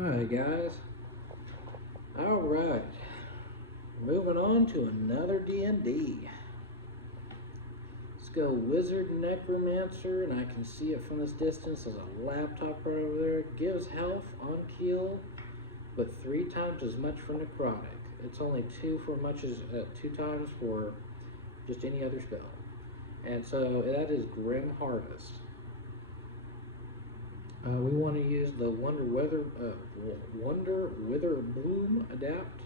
Alright guys, alright, moving on to another D&D. Let's go Wizard Necromancer, and I can see it from this distance. There's a laptop right over there. Gives health on kill, but 3 times as much for necrotic. It's only 2 times for just any other spell. And so that is Grim Harvest. We want to use the Wonder Wither Bloom adapt.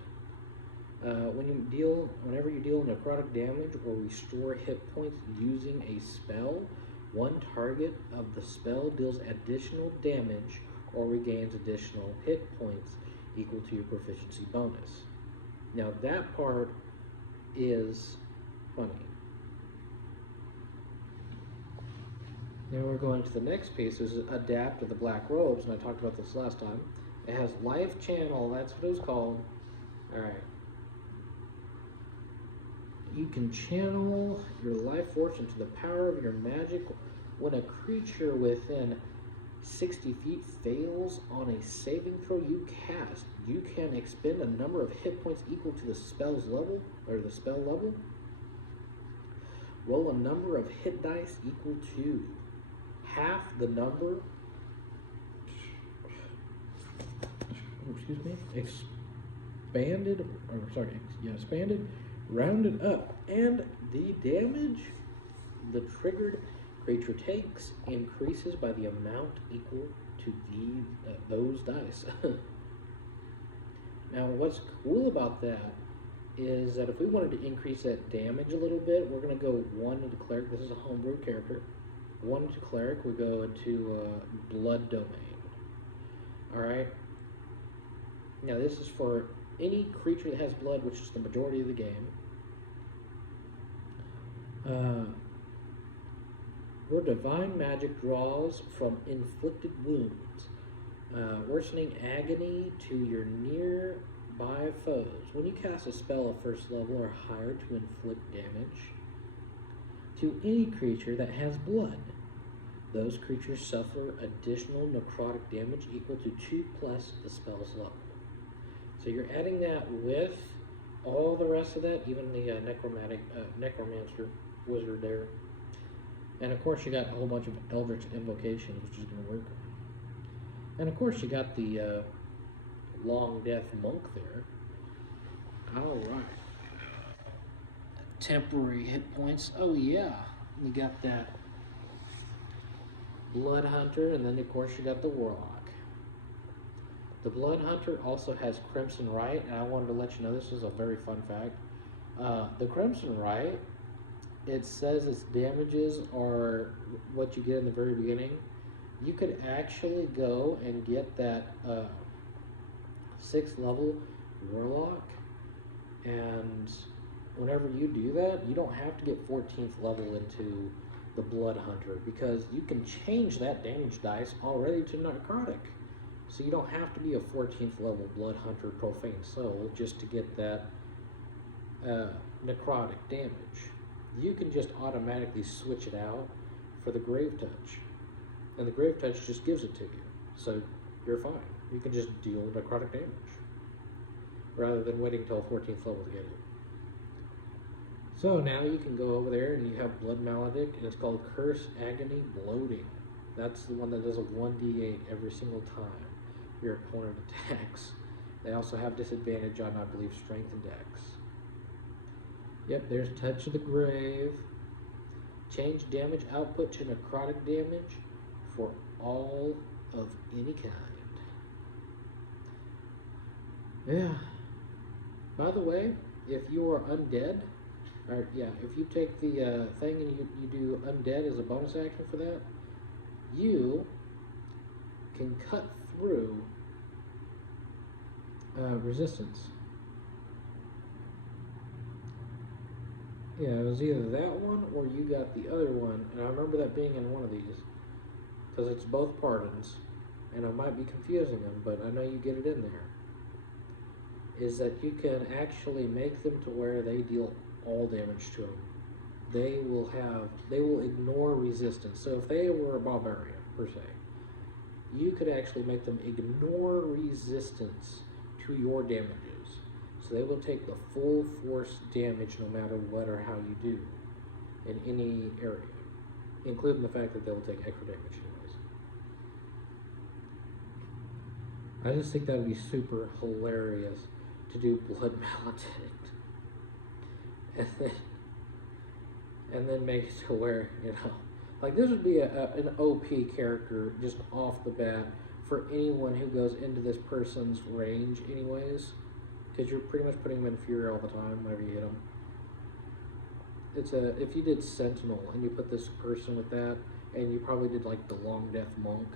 Whenever you deal necrotic damage or restore hit points using a spell, one target of the spell deals additional damage or regains additional hit points equal to your proficiency bonus. Now that part is funny. Now we're going to the next piece, is adapt to the Black Robes, and I talked about this last time. It has Life Channel, that's what it was called. Alright. You can channel your life force into the power of your magic. When a creature within 60 feet fails on a saving throw you cast, you can expend a number of hit points equal to the spell's level, or the spell level. Roll a number of hit dice equal to half the number, expanded, rounded up, and the damage the triggered creature takes increases by the amount equal to those dice. Now, what's cool about that is that if we wanted to increase that damage a little bit, we're going to go 1 into Cleric. This is a homebrew character. 1 into Cleric, we go into Blood Domain. Alright? Now, this is for any creature that has blood, which is the majority of the game. Where divine magic draws from inflicted wounds, worsening agony to your nearby foes. When you cast a spell at first level or higher to inflict damage to any creature that has blood, those creatures suffer additional necrotic damage equal to 2 plus the spell's level. So you're adding that with all the rest of that, even the necromancer wizard there. And of course you got a whole bunch of Eldritch invocations, which is going to work. And of course you got the Long Death Monk there. Alright. Temporary hit points. Oh yeah. You got that Blood Hunter, and then of course you got the Warlock. The Blood Hunter also has Crimson Rite, and I wanted to let you know this is a very fun fact. The Crimson Rite, it says its damages are what you get in the very beginning. You could actually go and get that 6th level Warlock, and whenever you do that, you don't have to get 14th level into the Blood Hunter, because you can change that damage dice already to necrotic. So you don't have to be a 14th level Blood Hunter Profane Soul just to get that necrotic damage. You can just automatically switch it out for the Grave Touch. And the Grave Touch just gives it to you. So you're fine. You can just deal necrotic damage rather than waiting until 14th level to get it. So now you can go over there and you have Blood Maledict, and it's called Curse Agony Bloating. That's the one that does a 1d8 every single time your opponent attacks. They also have disadvantage on, I believe, Strength and Dex. Yep, there's Touch of the Grave. Change damage output to necrotic damage for all of any kind. Yeah. By the way, if you are undead, if you take the thing and you do undead as a bonus action for that, you can cut through resistance. Yeah, it was either that one or you got the other one, and I remember that being in one of these, because it's both pardons, and I might be confusing them, but I know you get it in there, is that you can actually make them to where they deal all damage to them. They will ignore resistance. So if they were a barbarian, per se, you could actually make them ignore resistance to your damages. So they will take the full force damage no matter what or how you do in any area, including the fact that they will take extra damage anyways. I just think that would be super hilarious to do Blood Maledict. And then make it to where, like this would be an OP character just off the bat for anyone who goes into this person's range anyways, because you're pretty much putting them in Fury all the time whenever you hit them. If you did Sentinel and you put this person with that, and you probably did like the Long Death Monk,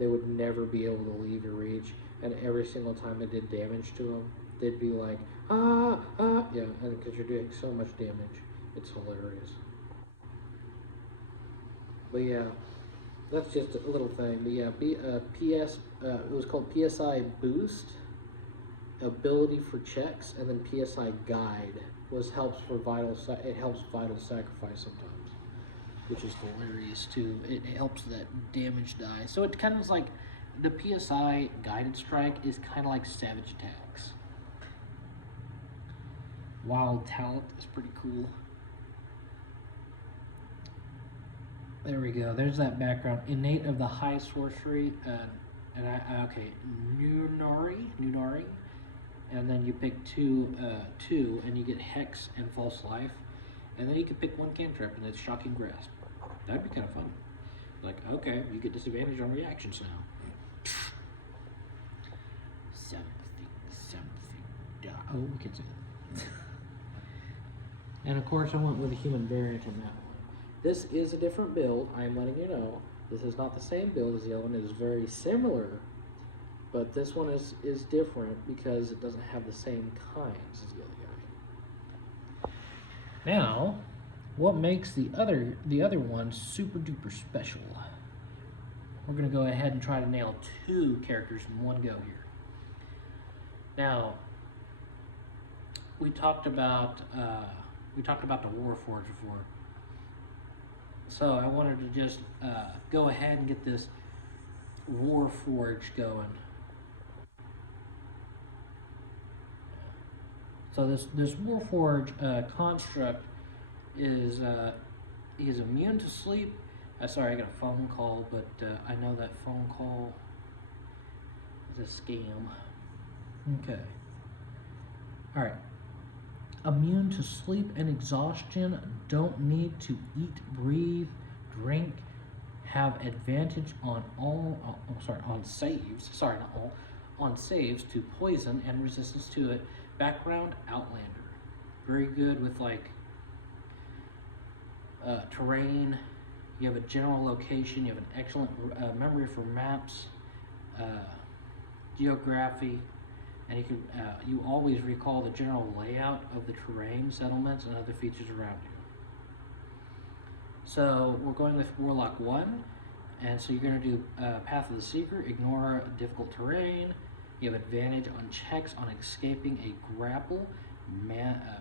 they would never be able to leave your reach, and every single time they did damage to them, they'd be like, yeah, and because you're doing so much damage, it's hilarious. But yeah, that's just a little thing. But yeah, it was called PSI Boost, ability for checks, and then PSI Guide helps vital sacrifice sometimes, which is hilarious too. It helps that damage die. So it kind of is like the PSI Guided Strike is kind of like Savage Attacks. Wild Talent is pretty cool. There we go. There's that background. Innate of the High Sorcery, Nunari, and then you pick two, and you get Hex and False Life, and then you can pick one cantrip, and it's Shocking Grasp. That'd be kind of fun. Like, okay, you get disadvantage on reactions now. Something, oh, we can say that. And of course, I went with a human variant on that one. This is a different build, I am letting you know. This is not the same build as the other one. It is very similar, but this one is different because it doesn't have the same kinds as the other guy. Now, what makes the other one super duper special? We're gonna go ahead and try to nail 2 characters in one go here. Now, we talked about the Warforged before. So I wanted to just go ahead and get this Warforged going. So this Warforged construct is he's immune to sleep. Sorry, I got a phone call, but I know that phone call is a scam. Okay. All right. Immune to sleep and exhaustion, don't need to eat, breathe, drink, have advantage on saves to poison and resistance to it. Background, Outlander. Very good with like terrain. You have a general location, you have an excellent memory for maps, geography, and you always recall the general layout of the terrain, settlements, and other features around you. So we're going with Warlock 1, and so you're going to do Path of the Seeker, ignore difficult terrain. You have advantage on checks on escaping a grapple,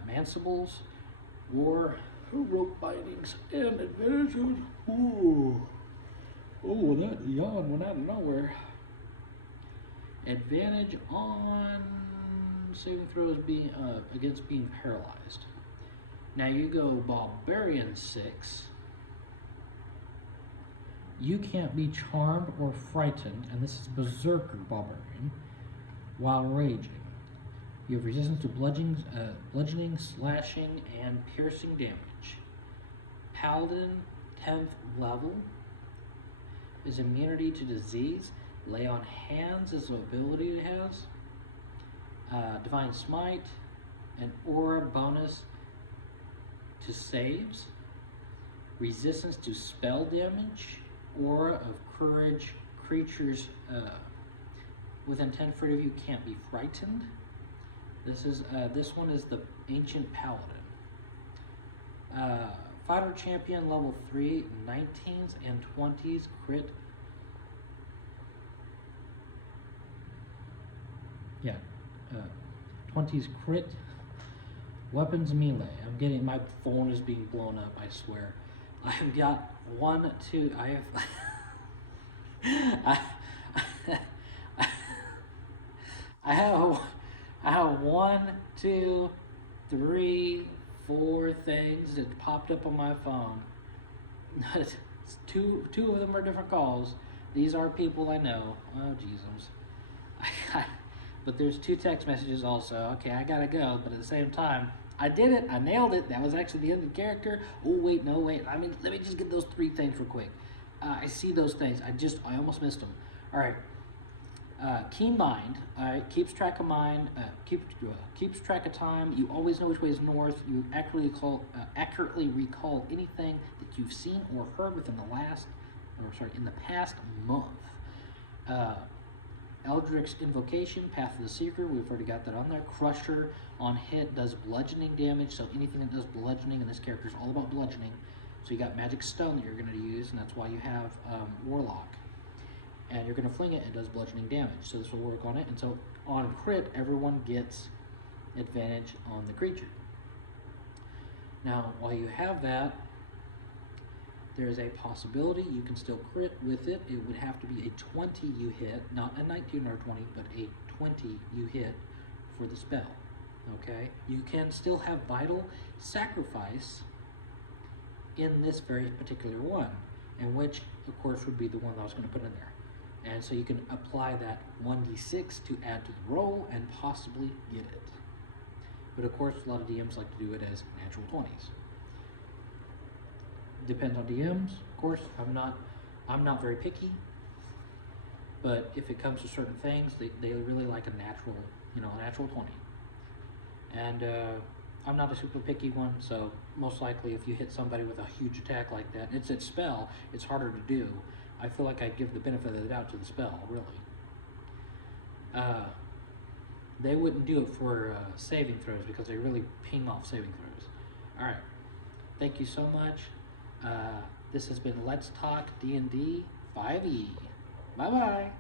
mansibles, or rope bindings, and advantage on... Oh, that yawn went out of nowhere. Advantage on saving throws against being paralyzed. Now you go Barbarian 6. You can't be charmed or frightened, and this is Berserker Barbarian, while raging. You have resistance to bludgeoning, slashing, and piercing damage. Paladin, 10th level, is immunity to disease. Lay on Hands is an ability it has. Divine Smite, an aura bonus to saves. Resistance to spell damage. Aura of Courage. Creatures within 10 feet of you can't be frightened. This one is the Ancient Paladin. Fighter Champion level 3, 19s and 20s crit. Yeah, 20s crit. Weapons melee. I'm getting, my phone is being blown up, I swear. I have got 1, 2, I have, 2, 3, 4 things that popped up on my phone. two of them are different calls. These are people I know. Oh, Jesus. But there's 2 text messages also. Okay, I gotta go, but at the same time, I did it. I nailed it. That was actually the end of the character. Oh, wait, no, wait. I mean, let me just get those 3 things real quick. I see those things. I almost missed them. All right. Keen mind, keeps track of mind, keeps track of time. You always know which way is north. You accurately recall anything that you've seen or heard within in the past month. Eldrick's Invocation, Path of the Seeker, we've already got that on there. Crusher, on hit, does bludgeoning damage, so anything that does bludgeoning, and this character is all about bludgeoning. So you got Magic Stone that you're going to use, and that's why you have Warlock. And you're going to fling it, and it does bludgeoning damage, so this will work on it. And so on crit, everyone gets advantage on the creature. Now, while you have that, there is a possibility you can still crit with it. It would have to be a 20 you hit, not a 19 or 20, but a 20 you hit for the spell. Okay? You can still have Vital Sacrifice in this very particular one, and which, of course, would be the one that I was going to put in there. And so you can apply that 1d6 to add to the roll and possibly get it. But of course, a lot of DMs like to do it as natural 20s. Depends on DMs, of course. I'm not very picky, but if it comes to certain things, they really like a natural 20. And I'm not a super picky one, so most likely if you hit somebody with a huge attack like that, it's a spell, it's harder to do. I feel like I give the benefit of the doubt to the spell, really. They wouldn't do it for saving throws because they really ping off saving throws. All right, thank you so much. This has been Let's Talk D&D 5e. Bye-bye.